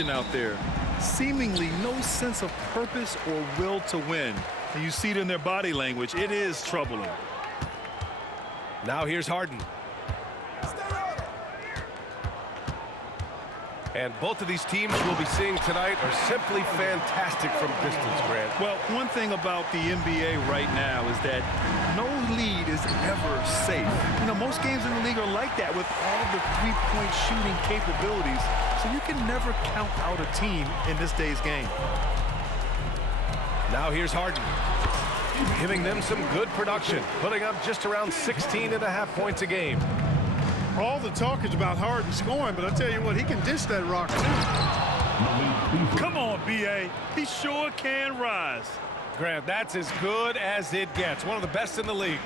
frustration out there. Seemingly no sense of purpose or will to win. And you see it in their body language. It is troubling. Now here's Harden. And both of these teams we'll be seeing tonight are simply fantastic from distance, Grant. Well, one thing about the NBA right now is that no lead is ever safe. You know, most games in the league are like that with all the three-point shooting capabilities. So you can never count out a team in this day's game. Now here's Harden. Giving them some good production, putting up just around 16.5 points a game. All the talk is about Harden scoring, but I tell you what, he can dish that rock too. Come on, B.A. He sure can rise. Grant, that's as good as it gets. One of the best in the league.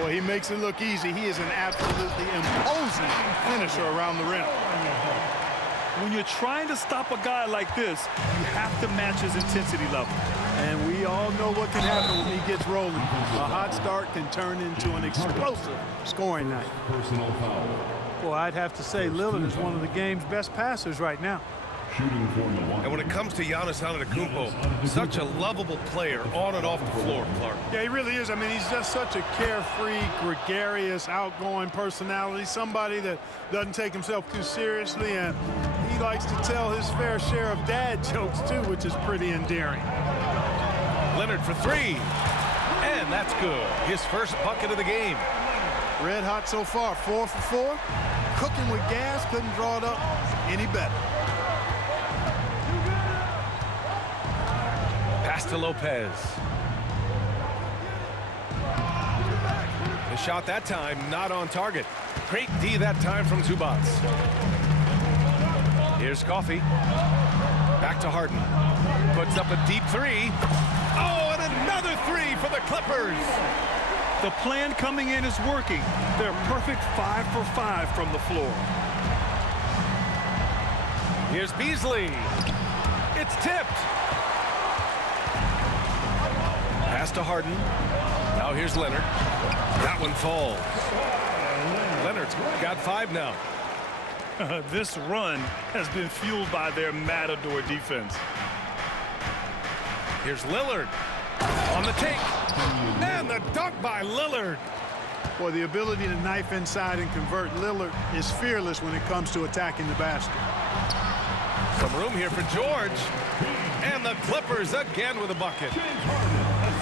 Boy, he makes it look easy. He is an absolutely imposing finisher around the rim. When you're trying to stop a guy like this, you have to match his intensity level. And we all know what can happen when he gets rolling. A hot start can turn into an explosive scoring night. Personal foul. Well, I'd have to say Lillard is one of the game's best passers right now. Shooting for Milwaukee. And when it comes to Giannis Antetokounmpo, such a lovable player on and off the floor, Clark. Yeah, he really is. I mean, he's just such a carefree, gregarious, outgoing personality, somebody that doesn't take himself too seriously, and he likes to tell his fair share of dad jokes, too, which is pretty endearing. Leonard for three, and that's good. His first bucket of the game. Red hot so far, 4 for 4. Cooking with gas, couldn't draw it up any better. Pass to Lopez. The shot that time not on target. Great D that time from Zubac. Here's Coffey. Back to Harden. Puts up a deep three. Oh, and another three for the Clippers. The plan coming in is working. They're perfect 5 for 5 from the floor. Here's Beasley. It's tipped. Pass to Harden. Now here's Leonard. That one falls. Leonard's got 5 now. This run has been fueled by their matador defense. Here's Lillard on the take. And the dunk by Lillard. Boy, the ability to knife inside and convert. Lillard is fearless when it comes to attacking the basket. Some room here for George. And the Clippers again with a bucket.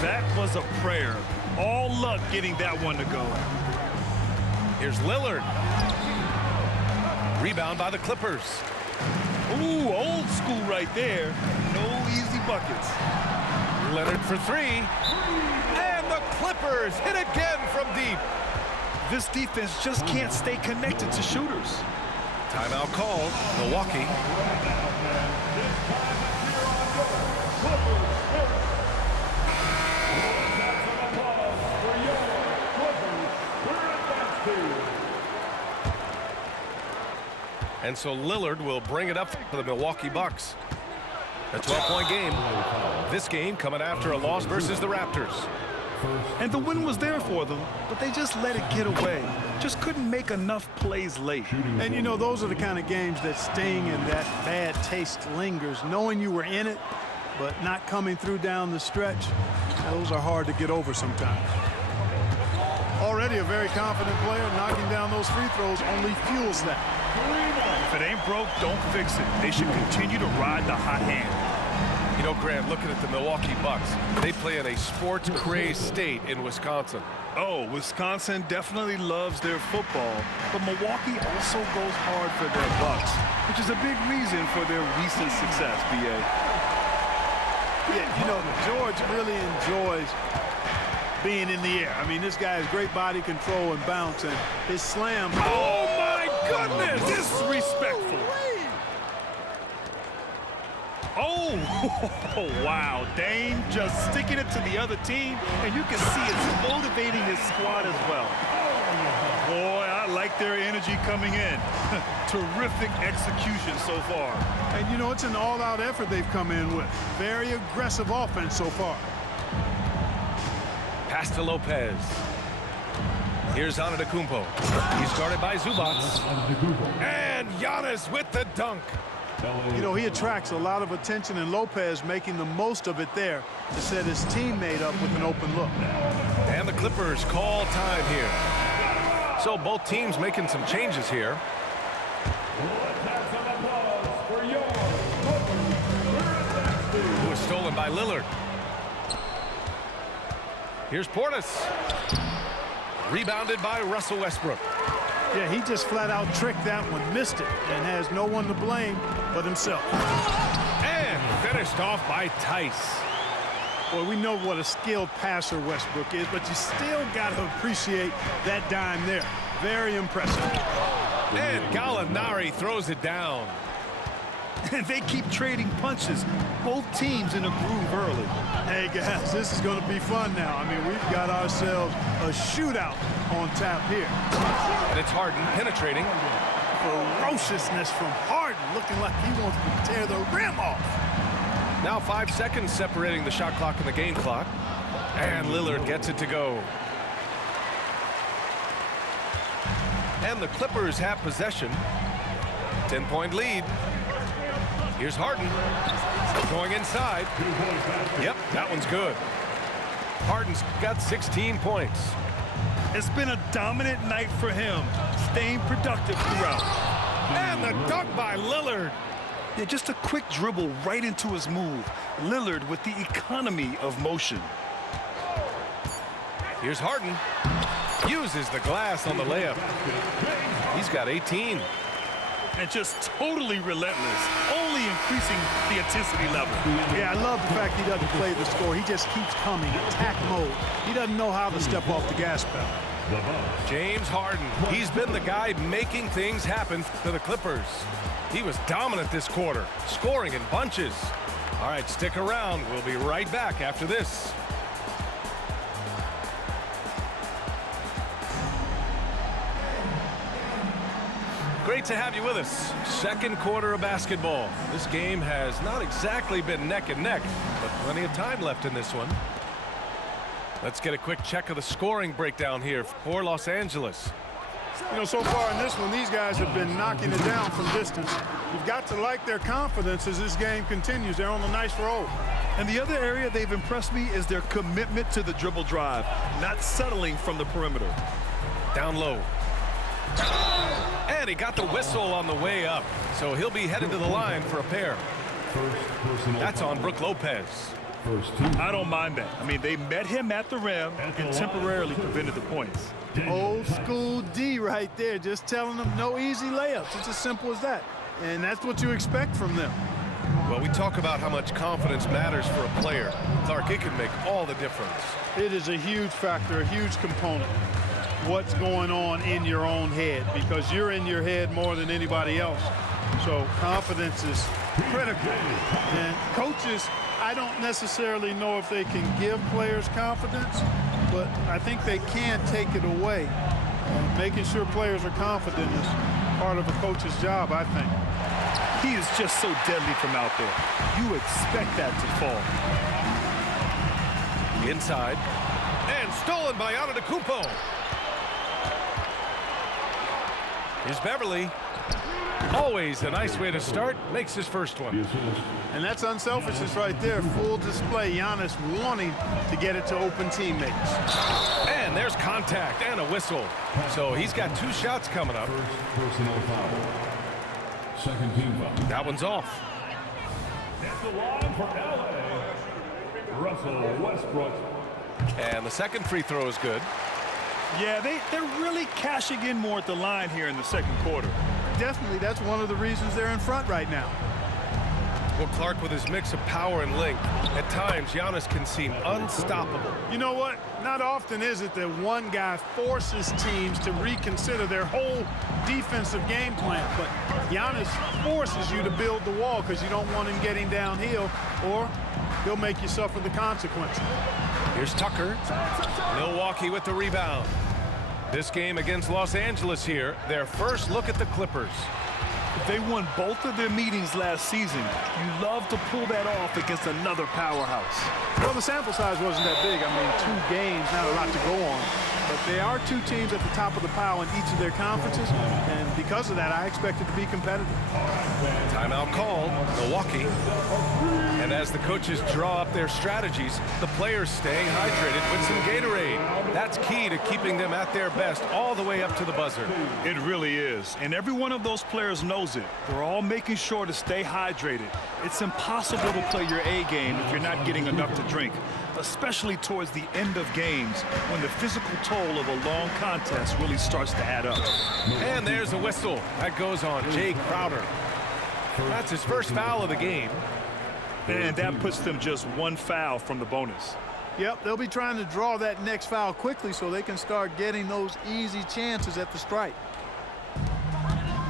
That was a prayer. All luck getting that one to go. Here's Lillard. Rebound by the Clippers. Ooh, old school right there. No easy buckets. Leonard for three. And the Clippers hit again from deep. This defense just can't stay connected to shooters. Timeout called. Milwaukee. And so Lillard will bring it up for the Milwaukee Bucks. A 12-point game. This game coming after a loss versus the Raptors. And the win was there for them, but they just let it get away. Just couldn't make enough plays late. And, you know, those are the kind of games that sting and that bad taste lingers. Knowing you were in it, but not coming through down the stretch, those are hard to get over sometimes. Already a very confident player, knocking down those free throws only fuels that. If it ain't broke, don't fix it. They should continue to ride the hot hand. You know, Grant, looking at the Milwaukee Bucks, they play in a sports-crazed state in Wisconsin. Oh, Wisconsin definitely loves their football, but Milwaukee also goes hard for their Bucks, which is a big reason for their recent success, B.A. Yeah, you know, George really enjoys being in the air. I mean, this guy has great body control and bounce, and his slam. Oh, my goodness! Disrespectful. Oh, wow. Dame just sticking it to the other team, and you can see it's motivating his squad as well. Boy, I like their energy coming in. Terrific execution so far. And, you know, it's an all-out effort they've come in with. Very aggressive offense so far. Pass to Lopez. Here's Antetokounmpo. He's guarded by Zubac. And Giannis with the dunk. You know, he attracts a lot of attention, and Lopez making the most of it there to set his teammate up with an open look. And the Clippers call time here. So both teams making some changes here. It was stolen by Lillard. Here's Portis. Rebounded by Russell Westbrook. Yeah, he just flat out tricked that one, missed it, and has no one to blame but himself. And finished off by Tice. Boy, we know what a skilled passer Westbrook is, but you still got to appreciate that dime there. Very impressive. And Gallinari throws it down. And they keep trading punches. Both teams in a groove early. Hey, guys, this is going to be fun now. I mean, we've got ourselves a shootout on tap here. And it's Harden penetrating. Ferociousness from Harden, looking like he wants to tear the rim off. Now 5 seconds separating the shot clock and the game clock. And Lillard gets it to go. And the Clippers have possession. 10-point lead. Here's Harden. Going inside. Yep, that one's good. Harden's got 16 points. It's been a dominant night for him, staying productive throughout. And the dunk by Lillard. Yeah, just a quick dribble right into his move. Lillard with the economy of motion. Here's Harden. Uses the glass on the layup. He's got 18. And just totally relentless, only increasing the intensity level. Yeah, I love the fact he doesn't play the score. He just keeps coming, attack mode. He doesn't know how to step off the gas pedal. James Harden. He's been the guy making things happen for the Clippers. He was dominant this quarter, scoring in bunches. All right, stick around. We'll be right back after this. Great to have you with us. Second quarter of basketball. This game has not exactly been neck and neck, but plenty of time left in this one. Let's get a quick check of the scoring breakdown here for Los Angeles. You know, so far in this one, these guys have been knocking it down from distance. You've got to like their confidence as this game continues. They're on a nice roll. And the other area they've impressed me is their commitment to the dribble drive, not settling from the perimeter. Down low. And he got the whistle on the way up, so he'll be headed to the line for a pair. That's on Brook Lopez. I don't mind that. I mean, they met him at the rim and temporarily prevented the points. Old school D right there, just telling them no easy layups. It's as simple as that. And that's what you expect from them. Well, we talk about how much confidence matters for a player. Clark, it can make all the difference. It is a huge factor, a huge component. What's going on in your own head, because you're in your head more than anybody else. So confidence is critical. And coaches, I don't necessarily know if they can give players confidence, but I think they can take it away. Making sure players are confident is part of a coach's job, I think. He is just so deadly from out there. You expect that to fall. Inside. And stolen by Antetokounmpo. Here's Beverly. Always a nice way to start. Makes his first one. And that's unselfishness right there. Full display. Giannis wanting to get it to open teammates. And there's contact and a whistle. So he's got 2 shots coming up. Personal foul. Second team foul. That one's off. That's the line for LA. Russell Westbrook. And the second free throw is good. Yeah, they're really cashing in more at the line here in the second quarter. Definitely, that's one of the reasons they're in front right now. Well, Clark, with his mix of power and length, at times Giannis can seem unstoppable. You know what? Not often is it that one guy forces teams to reconsider their whole defensive game plan, but Giannis forces you to build the wall because you don't want him getting downhill, or he'll make you suffer the consequences. Here's Tucker. Milwaukee with the rebound. This game against Los Angeles here, their first look at the Clippers. They won both of their meetings last season. You love to pull that off against another powerhouse. Well, the sample size wasn't that big. I mean, 2 games, not a lot to go on. But they are two teams at the top of the pile in each of their conferences, and because of that, I expect it to be competitive. Timeout called, Milwaukee. And as the coaches draw up their strategies, the players staying hydrated with some Gatorade. That's key to keeping them at their best all the way up to the buzzer. It really is, and every one of those players knows it. They're all making sure to stay hydrated. It's impossible to play your A game if you're not getting enough to drink, especially towards the end of games when the physical toll of a long contest really starts to add up. And there's a whistle. That goes on Jay Crowder. That's his first foul of the game. And that puts them just one foul from the bonus. Yep, they'll be trying to draw that next foul quickly so they can start getting those easy chances at the stripe.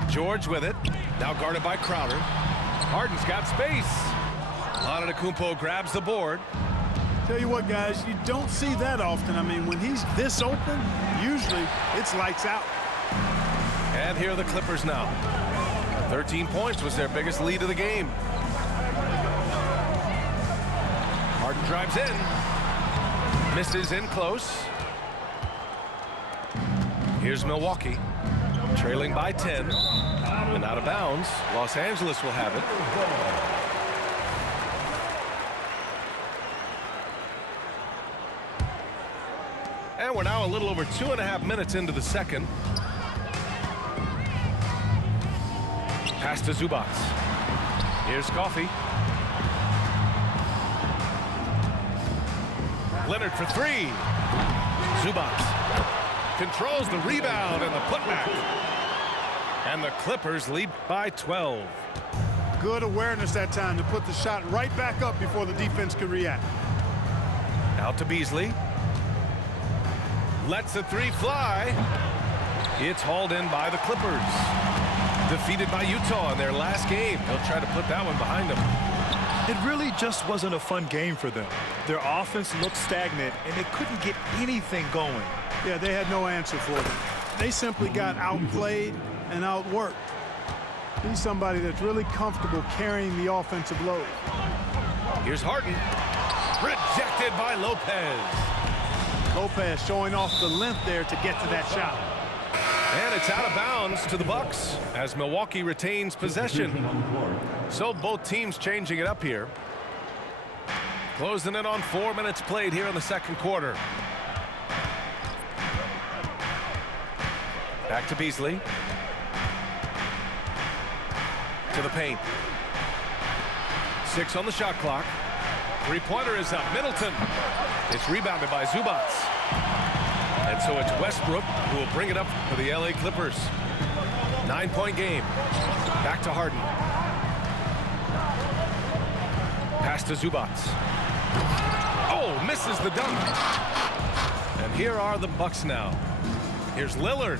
George with it. Now guarded by Crowder. Harden's got space. Antetokounmpo grabs the board. Tell you what, guys, you don't see that often. I mean, when he's this open, usually it's lights out. And here are the Clippers now. 13 points was their biggest lead of the game. Harden drives in. Misses in close. Here's Milwaukee, trailing by 10. And out of bounds. Los Angeles will have it. And we're now a little over 2.5 minutes into the second. Pass to Zubac. Here's Coffey. Leonard for three. Zubac controls the rebound and the putback. And the Clippers lead by 12. Good awareness that time to put the shot right back up before the defense could react. Out to Beasley. Lets the three fly. It's hauled in by the Clippers. Defeated by Utah in their last game. They'll try to put that one behind them. It really just wasn't a fun game for them. Their offense looked stagnant, and they couldn't get anything going. Yeah, they had no answer for them. They simply got outplayed and outworked. He's somebody that's really comfortable carrying the offensive load. Here's Harden. Rejected by Lopez. Lopez showing off the length there to get to that shot. And it's out of bounds to the Bucks as Milwaukee retains possession. So both teams changing it up here. Closing in on 4 minutes played here in the second quarter. Back to Beasley. To the paint. 6 on the shot clock. Three-pointer is up. Middleton. It's rebounded by Zubac. And so it's Westbrook who will bring it up for the LA Clippers. 9-point game. Back to Harden. Pass to Zubac. Oh, misses the dunk. And here are the Bucks now. Here's Lillard.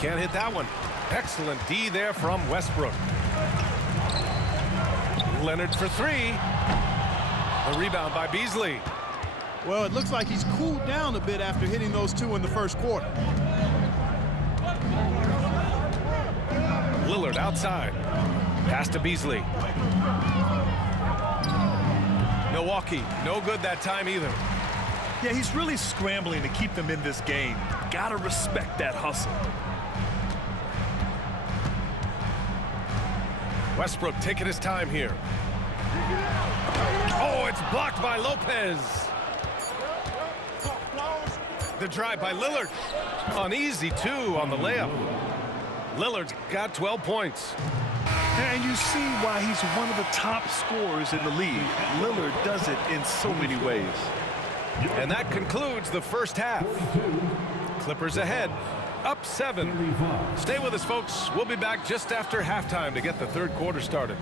Can't hit that one. Excellent D there from Westbrook. Leonard for three. The rebound by Beasley. Well, it looks like he's cooled down a bit after hitting those two in the first quarter. Lillard outside. Pass to Beasley. Milwaukee, no good that time either. Yeah, he's really scrambling to keep them in this game. Gotta respect that hustle. Westbrook taking his time here. Oh, it's blocked by Lopez. The drive by Lillard. An easy two on the layup. Lillard's got 12 points. And you see why he's one of the top scorers in the league. Lillard does it in so many ways. And that concludes the first half. Clippers ahead, up 7. Stay with us, folks. We'll be back just after halftime to get the third quarter started.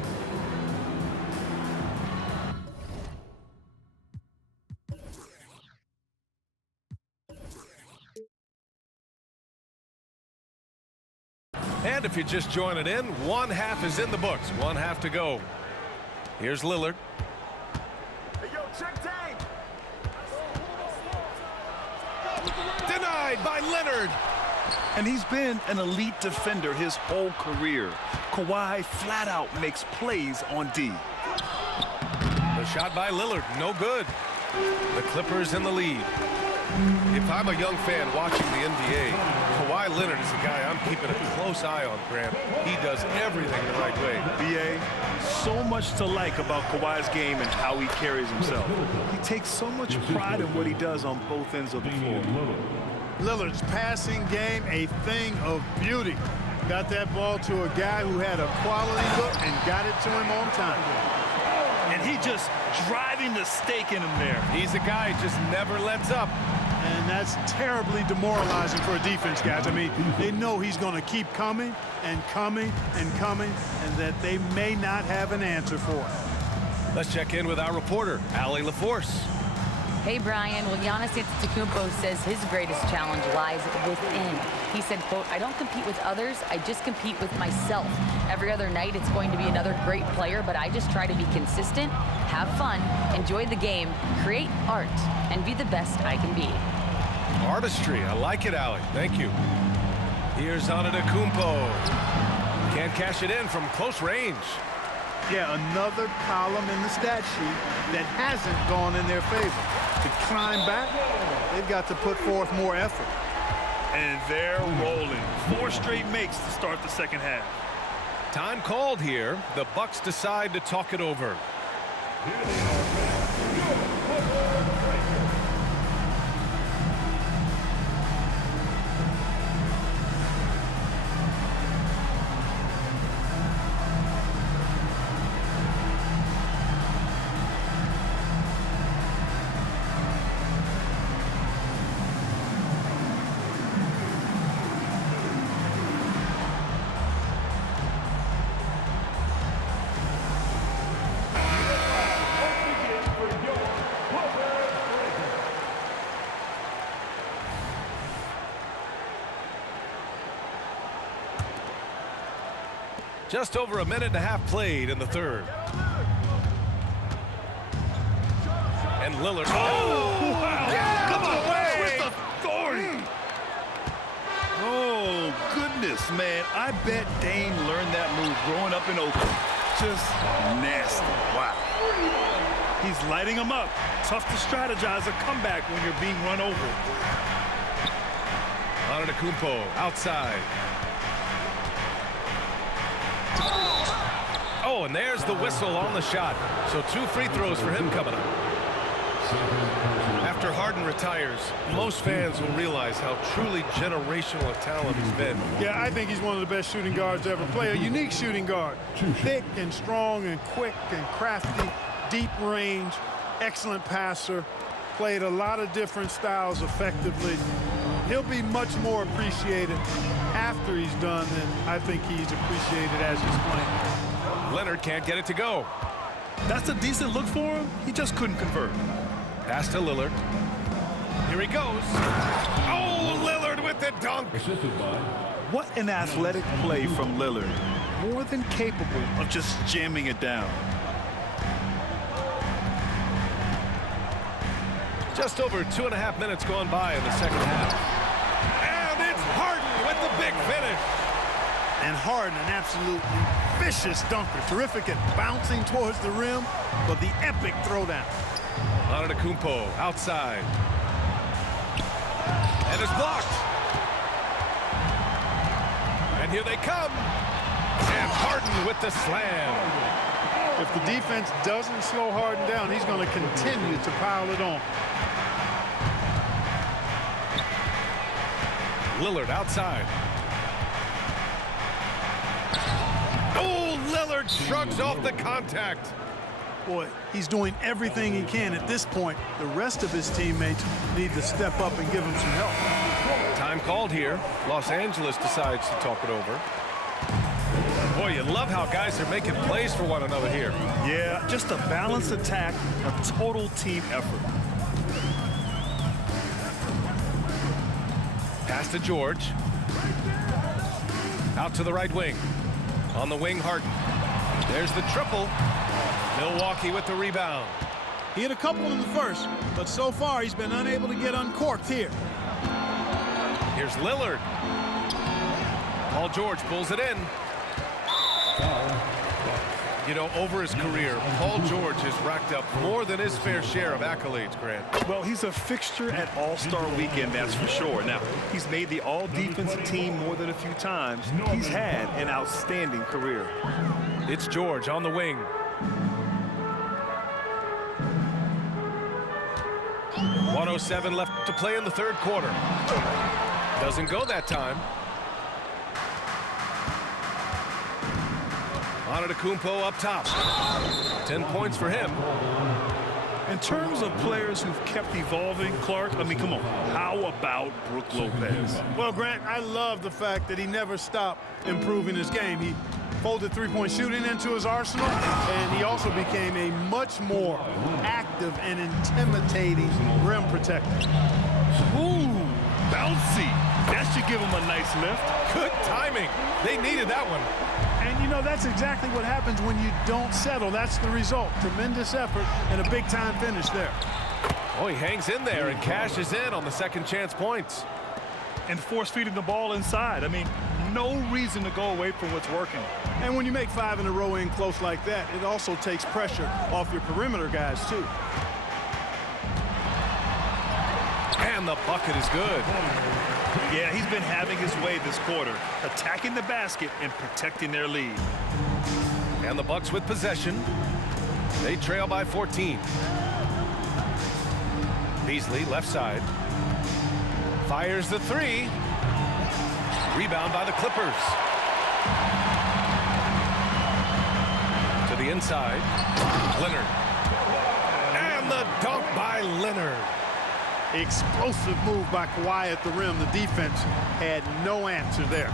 And if you just join it in, one half is in the books. One half to go. Here's Lillard. Hey, yo, check Dame. Denied by Leonard. And he's been an elite defender his whole career. Kawhi flat out makes plays on D. The shot by Lillard, no good. The Clippers in the lead. If I'm a young fan watching the NBA, Kawhi Leonard is a guy I'm keeping a close eye on, Grant. He does everything the right way. BA, so much to like about Kawhi's game and how he carries himself. He takes so much pride in what he does on both ends of the floor. Lillard's passing game, a thing of beauty. Got that ball to a guy who had a quality look and got it to him on time. And he just driving the stake in him there. He's a guy who just never lets up. And that's terribly demoralizing for a defense, guys. I mean, they know he's going to keep coming and coming and coming, and that they may not have an answer for it. Let's check in with our reporter, Allie LaForce. Hey, Brian. Well, Giannis Antetokounmpo says his greatest challenge lies within. He said, quote, "I don't compete with others. I just compete with myself. Every other night it's going to be another great player, but I just try to be consistent, have fun, enjoy the game, create art, and be the best I can be." Artistry. I like it, Allie. Thank you. Here's Antetokounmpo. Can't cash it in from close range. Yeah, another column in the stat sheet that hasn't gone in their favor. To climb back, they've got to put forth more effort. And they're rolling. 4 straight makes to start the second half. Time called here. The Bucks decide to talk it over. Just over a minute and a half played in the third. And Lillard. Oh, wow. Yeah, come on, with authority. Oh, goodness, man. I bet Dame learned that move growing up in Oakland. Just nasty. Wow. He's lighting them up. Tough to strategize a comeback when you're being run over. Antetokounmpo outside. Oh, and there's the whistle on the shot. So 2 free throws for him coming up. After Harden retires, most fans will realize how truly generational a talent he's been. Yeah, I think he's one of the best shooting guards to ever play. A unique shooting guard. Thick and strong and quick and crafty, deep range, excellent passer. Played a lot of different styles effectively. He'll be much more appreciated after he's done than I think he's appreciated as he's playing. Leonard can't get it to go. That's a decent look for him. He just couldn't convert. Pass to Lillard. Here he goes. Oh, Lillard with the dunk. Assisted by What an athletic play from Lillard. More than capable of just jamming it down. Just over 2.5 minutes gone by in the second half. And it's Harden with the big finish. And Harden, an absolutely vicious dunker. Terrific at bouncing towards the rim, but the epic throwdown. Antetokounmpo outside. And it's blocked. And here they come. And Harden with the slam. If the defense doesn't slow Harden down, he's going to continue to pile it on. Lillard outside. Oh, Lillard shrugs off the contact. Boy, he's doing everything he can at this point. The rest of his teammates need to step up and give him some help. Time called here. Los Angeles decides to talk it over. Boy, you love how guys are making plays for one another here. Yeah, just a balanced attack, a total team effort. Pass to George. Out to the right wing. On the wing, Harden. There's the triple. Milwaukee with the rebound. He had a couple in the first, but so far he's been unable to get uncorked here. Here's Lillard. Paul George pulls it in. You know, over his career, Paul George has racked up more than his fair share of accolades, Grant. Well, he's a fixture at All-Star Weekend, that's for sure. Now, he's made the All-Defensive team more than a few times. He's had an outstanding career. It's George on the wing. .107 left to play in the third quarter. Doesn't go that time. Antetokounmpo up top. 10 points for him. In terms of players who've kept evolving, Clark, I mean, come on. How about Brook Lopez? Well, Grant, I love the fact that he never stopped improving his game. He folded three-point shooting into his arsenal, and he also became a much more active and intimidating rim protector. Ooh, bouncy. That should give him a nice lift. Good timing. They needed that one. And, you know, that's exactly what happens when you don't settle. That's the result. Tremendous effort and a big-time finish there. Oh, he hangs in there and cashes in on the second chance points. And force-feeding the ball inside. I mean, no reason to go away from what's working. And when you make 5 in a row in close like that, it also takes pressure off your perimeter guys, too. And the bucket is good. Yeah, he's been having his way this quarter, attacking the basket and protecting their lead. And the Bucks with possession. They trail by 14. Beasley, left side. Fires the three. Rebound by the Clippers. To the inside. Leonard. And the dunk by Leonard. Explosive move by Kawhi at the rim. The defense had no answer there.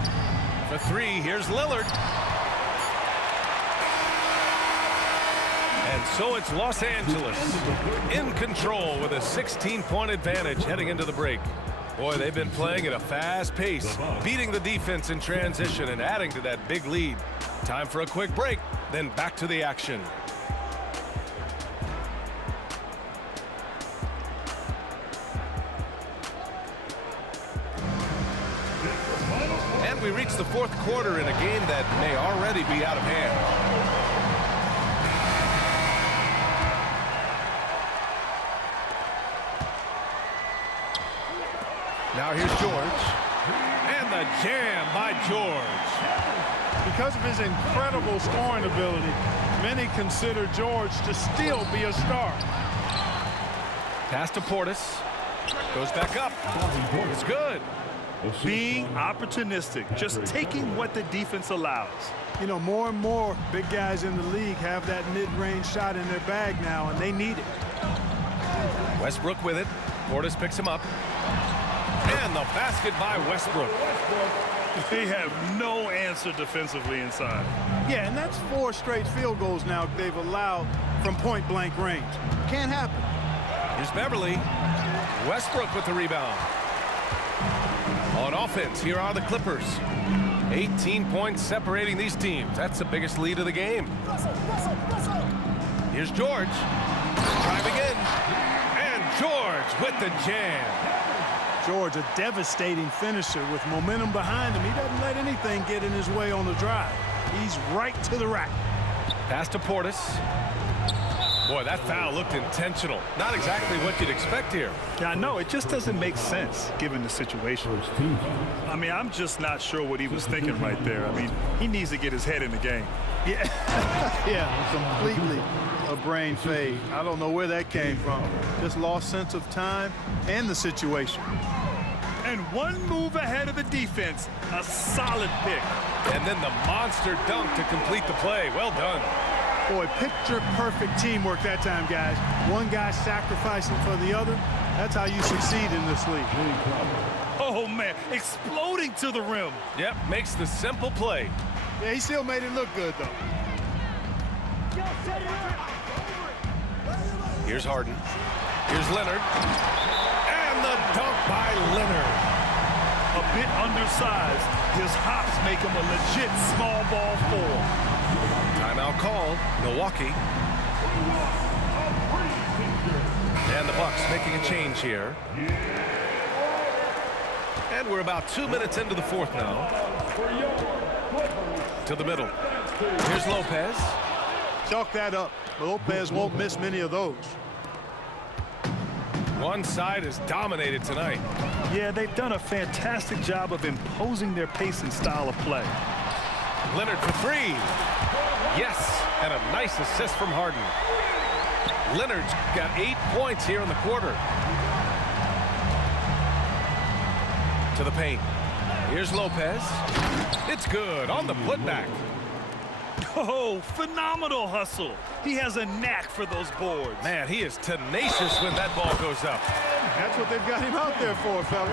For three, here's Lillard. And so it's Los Angeles in control with a 16-point advantage heading into the break. Boy, they've been playing at a fast pace, beating the defense in transition and adding to that big lead. Time for a quick break, then back to the action. And we reach the fourth quarter in a game that may already be out of hand. Now here's George. And the jam by George. Because of his incredible scoring ability, many consider George to still be a star. Pass to Portis. Goes back up. It's good. Being opportunistic, just taking what the defense allows. You know, more and more big guys in the league have that mid-range shot in their bag now, and they need it. Westbrook with it. Portis picks him up. And the basket by Westbrook. They have no answer defensively inside. Yeah, and that's 4 straight field goals now they've allowed from point-blank range. Can't happen. Here's Beverly. Westbrook with the rebound. On offense, here are the Clippers. 18 points separating these teams. That's the biggest lead of the game. Here's George. Driving in. And George with the jam. George, a devastating finisher with momentum behind him. He doesn't let anything get in his way on the drive. He's right to the rack. Pass to Portis. Boy, that foul looked intentional. Not exactly what you'd expect here. Yeah, I know. It just doesn't make sense given the situation. I mean, I'm just not sure what he was thinking right there. I mean, he needs to get his head in the game. Yeah, yeah, completely a brain fade. I don't know where that came from. Just lost sense of time and the situation. And one move ahead of the defense. A solid pick. And then the monster dunk to complete the play. Well done. Boy, picture-perfect teamwork that time, guys. One guy sacrificing for the other. That's how you succeed in this league. Oh, man. Exploding to the rim. Yep, makes the simple play. Yeah, he still made it look good, though. Here's Harden. Here's Leonard. And the dunk by Leonard. A bit undersized. His hops make him a legit small ball 4. Timeout called. Milwaukee. And the Bucks making a change here. And we're about 2 minutes into the fourth now. To the middle. Here's Lopez. Chalk that up. Lopez won't miss many of those. One side is dominated tonight. Yeah, they've done a fantastic job of imposing their pace and style of play. Leonard for three. Yes, and a nice assist from Harden. Leonard's got 8 points here in the quarter. To the paint. Here's Lopez. It's good on the putback. Oh, phenomenal hustle. He has a knack for those boards. Man, he is tenacious when that ball goes up. That's what they've got him out there for, fella.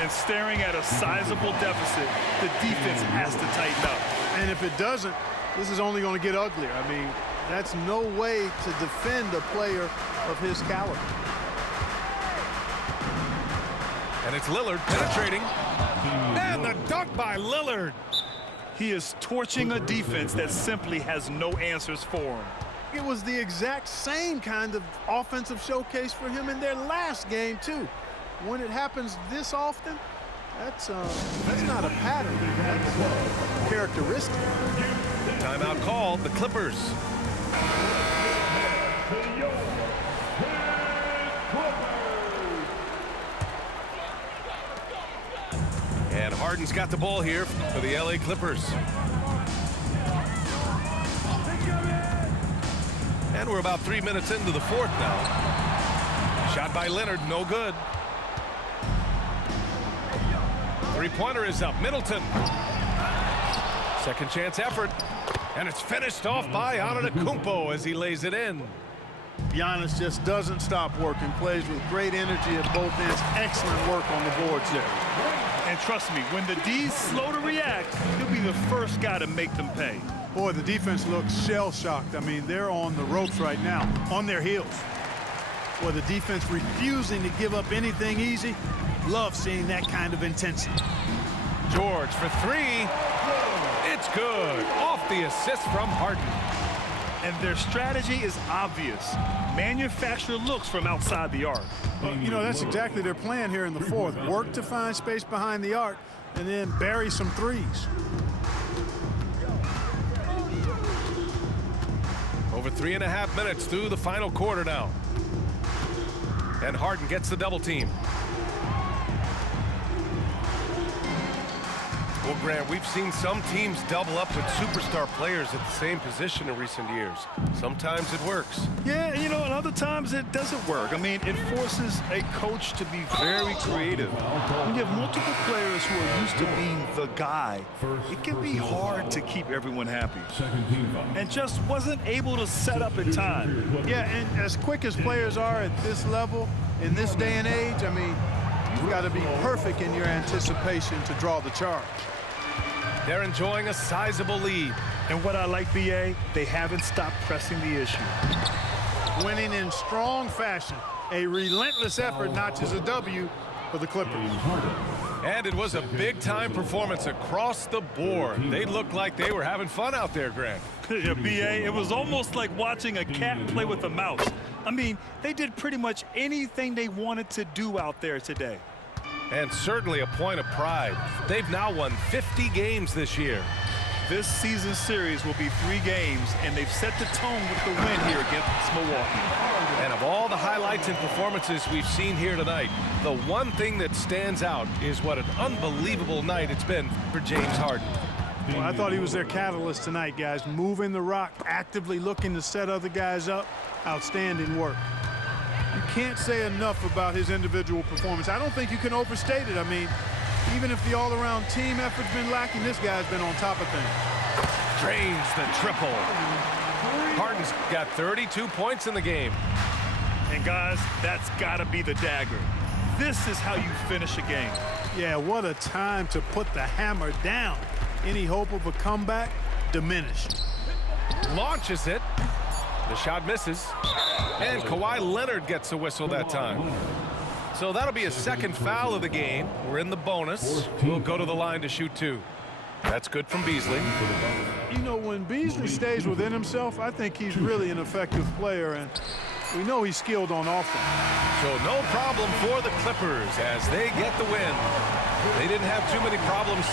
And staring at a sizable deficit, the defense has to tighten up. And if it doesn't, this is only going to get uglier. I mean, that's no way to defend a player of his caliber. And it's Lillard penetrating. And the dunk by Lillard. He is torching a defense that simply has no answers for him. It was the exact same kind of offensive showcase for him in their last game, too. When it happens this often, that's not a pattern. That's characteristic. Timeout called, the Clippers. And Harden's got the ball here for the LA Clippers. And we're about 3 minutes into the fourth now. Shot by Leonard, no good. Three-pointer is up. Middleton. Second chance effort. And it's finished off by Antetokounmpo as he lays it in. Giannis just doesn't stop working. Plays with great energy at both ends. Excellent work on the boards there. And trust me, when the D's slow to react, he'll be the first guy to make them pay. Boy, the defense looks shell-shocked. I mean, they're on the ropes right now, on their heels. Boy, the defense refusing to give up anything easy. Love seeing that kind of intensity. George for three. It's good. Off the assist from Harden. And their strategy is obvious. Manufacture looks from outside the arc. Well, you know, that's exactly their plan here in the fourth. Work to find space behind the arc and then bury some threes. Over 3.5 minutes through the final quarter now. And Harden gets the double team. Well, Grant, we've seen some teams double up with superstar players at the same position in recent years. Sometimes it works. Yeah, you know, and other times it doesn't work. I mean, it forces a coach to be very creative. When you have multiple players who are used to being the guy, it can be hard to keep everyone happy. And just wasn't able to set up in time. Yeah, and as quick as players are at this level, in this day and age, I mean, you've got to be perfect in your anticipation to draw the charge. They're enjoying a sizable lead. And what I like, BA, they haven't stopped pressing the issue. Winning in strong fashion. A relentless effort notches a W for the Clippers. And it was a big-time performance across the board. They looked like they were having fun out there, Grant. Yeah, BA, it was almost like watching a cat play with a mouse. I mean, they did pretty much anything they wanted to do out there today. And certainly a point of pride. They've now won 50 games this year. This season series will be 3 games, and they've set the tone with the win here against Milwaukee. And of all the highlights and performances we've seen here tonight, the one thing that stands out is what an unbelievable night it's been for James Harden. Well, I thought he was their catalyst tonight, guys. Moving the rock, actively looking to set other guys up. Outstanding work. You can't say enough about his individual performance. I don't think you can overstate it. I mean, even if the all-around team effort's been lacking, this guy's been on top of things. Drains the triple. Harden's got 32 points in the game. And guys, that's got to be the dagger. This is how you finish a game. Yeah, what a time to put the hammer down. Any hope of a comeback diminished. Launches it. The shot misses. And Kawhi Leonard gets a whistle that time. So that'll be a second foul of the game. We're in the bonus. We'll go to the line to shoot 2. That's good from Beasley. You know, when Beasley stays within himself, I think he's really an effective player, and we know he's skilled on offense. So no problem for the Clippers as they get the win. They didn't have too many problems.